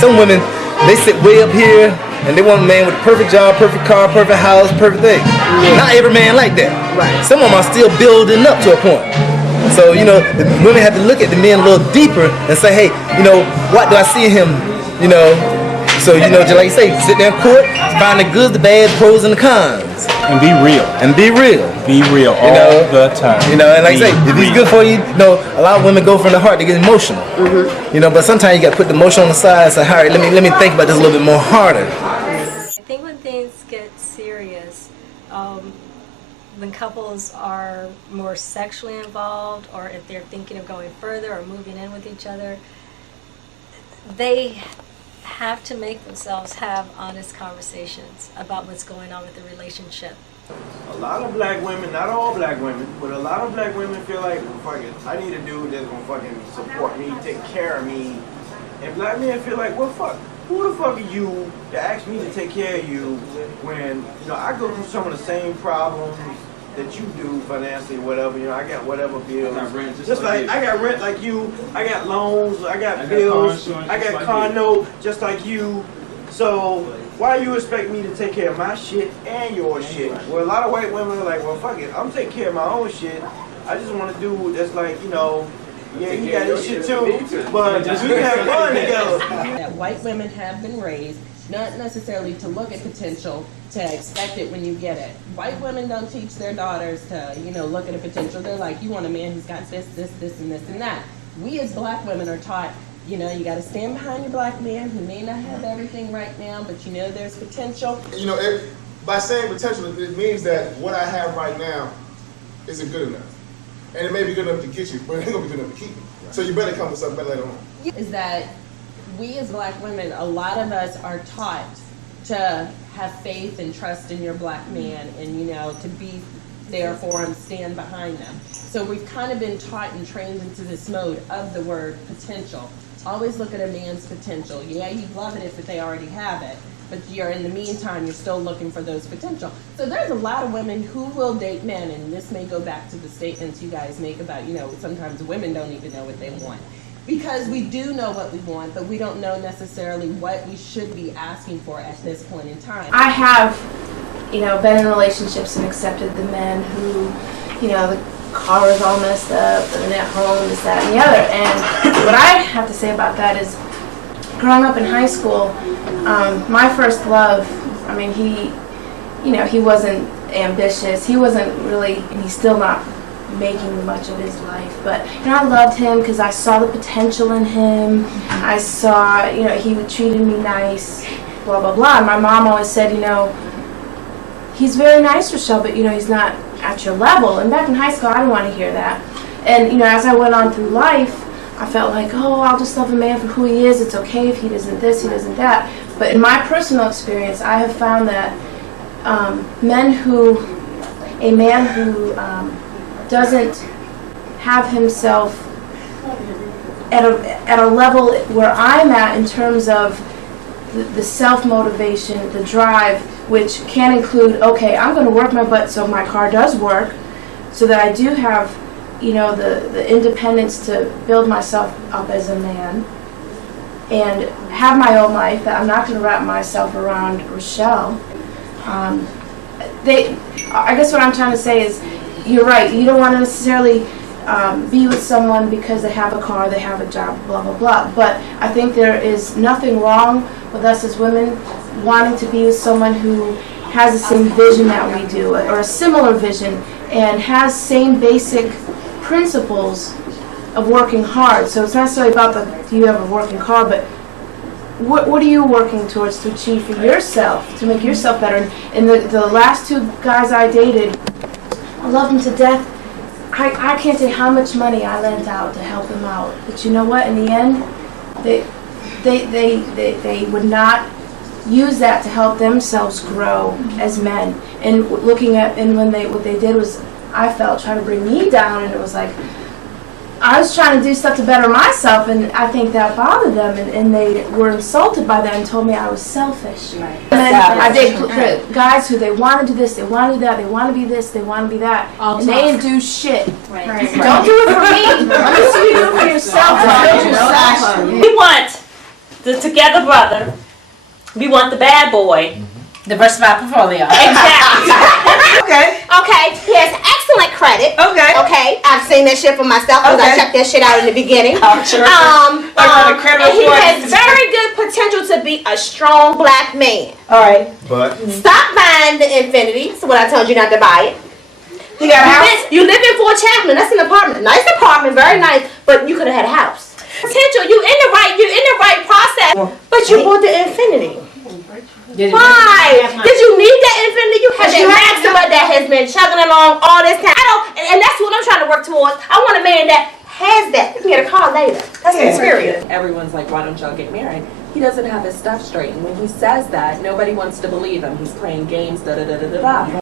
some women, they sit way up here and they want a man with a perfect job, perfect car, perfect house, perfect thing. Not every man like that. Right. Some of them are still building up to a point. So, you know, the women have to look at the men a little deeper and say, hey, you know, what do I see in him? You know, so, you know, just like you say, sit there in court, find the good, the bad, pros, and the cons. And be real. And be real. Be real all the time. You know, and like I say, if he's good for you, you know, a lot of women go from the heart to get emotional. You know, but sometimes you got to put the emotion on the side and say, all right, let me think about this a little bit more harder. I think when things get serious, when couples are more sexually involved, or if they're thinking of going further or moving in with each other, they have to make themselves have honest conversations about what's going on with the relationship. A lot of black women, not all black women, but a lot of black women feel like, well, fuck it, I need a dude that's gonna fucking support me, take care of me. And black men feel like, well, fuck, who the fuck are you to ask me to take care of you when, you know, I go through some of the same problems that you do financially, whatever, you know, I got whatever bills. I got rent just like I got rent like you, I got loans, I got bills, I got car note just like you. So why you expect me to take care of my shit and your shit? Well, a lot of white women are like, well, fuck it, I'm taking care of my own shit. I just want to do that's like, you know, yeah, you got this shit too, but we can have fun together. That white women have been raised not necessarily to look at potential, to expect it when you get it. White women don't teach their daughters to, you know, look at a potential. They're like, you want a man who's got this, this, this, and this, and that. We as black women are taught, you know, you got to stand behind your black man who may not have everything right now, but you know there's potential. You know, by saying potential, it means that what I have right now isn't good enough. And it may be good enough to get you, but it ain't going to be good enough to keep you. So you better come with something better later on. Is that we as black women, a lot of us are taught to have faith and trust in your black man and, you know, to be there for him, stand behind them. So we've kind of been taught and trained into this mode of the word potential. Always look at a man's potential. Yeah, you'd love it if they already have it, but you're in the meantime, you're still looking for those potential. So there's a lot of women who will date men, and this may go back to the statements you guys make about, you know, sometimes women don't even know what they want. Because we do know what we want, but we don't know necessarily what we should be asking for at this point in time. I have, you know, been in relationships and accepted the men who, you know, the car is all messed up, the net home, this, that, and the other. And what I have to say about that is, growing up in high school, my first love, I mean, he, you know, he wasn't ambitious. He wasn't really, and he's still not making much of his life, but you know, I loved him because I saw the potential in him. I saw, you know, he treated me nice, blah blah blah. And my mom always said, you know, he's very nice, Rochelle, but you know, he's not at your level. And back in high school, I didn't want to hear that. And you know, as I went on through life, I felt like, oh, I'll just love a man for who he is. It's okay if he doesn't this, he doesn't that. But in my personal experience, I have found that a man who doesn't have himself at a level where I'm at in terms of the self-motivation, the drive, which can include, okay, I'm going to work my butt so my car does work, so that I do have, you know, the independence to build myself up as a man and have my own life, that I'm not going to wrap myself around Rochelle. I guess what I'm trying to say is, you're right, you don't want to necessarily be with someone because they have a car, they have a job, blah, blah, blah. But I think there is nothing wrong with us as women wanting to be with someone who has the same vision that we do, or a similar vision, and has same basic principles of working hard. So it's not necessarily about do you have a working car, but what are you working towards to achieve for yourself, to make yourself better? And the last two guys I dated, I love them to death. I can't say how much money I lent out to help them out. But you know what? In the end, they would not use that to help themselves grow as men. And looking at, and when what they did was, I felt, trying to bring me down, and it was like, I was trying to do stuff to better myself, and I think that bothered them, and they were insulted by that and told me I was selfish. Right. And then I dated guys who they want to do this, they want to do that, they want to be this, they want to be that, and they didn't do shit. Right. Right. Don't do it for me. Let me see you do it for yourself. Right. We want to together brother. We want the bad boy. Diversified portfolio. Exactly. Okay. Okay, he has excellent credit. Okay. Okay, I've seen that shit for myself because I Okay. checked that shit out in the beginning. Sure. And he report. has very good potential to be a strong black man. All right. But Stop buying the Infinity. So what I told you not to buy it. You got a house? You live in Fort Chapman. That's an apartment. Nice apartment, very nice. But you could have had a house. Potential. You're in the right process. But you bought the Infinity. Why? Did you need that Infinity? You had that Maxima that has been chugging along all this time. I don't, and that's what I'm trying to work towards. I want a man that has that. You can get a car later. That's the experience. Everyone's like, why don't y'all get married? He doesn't have his stuff straight. And when he says that, nobody wants to believe him. He's playing games, da da da da da da.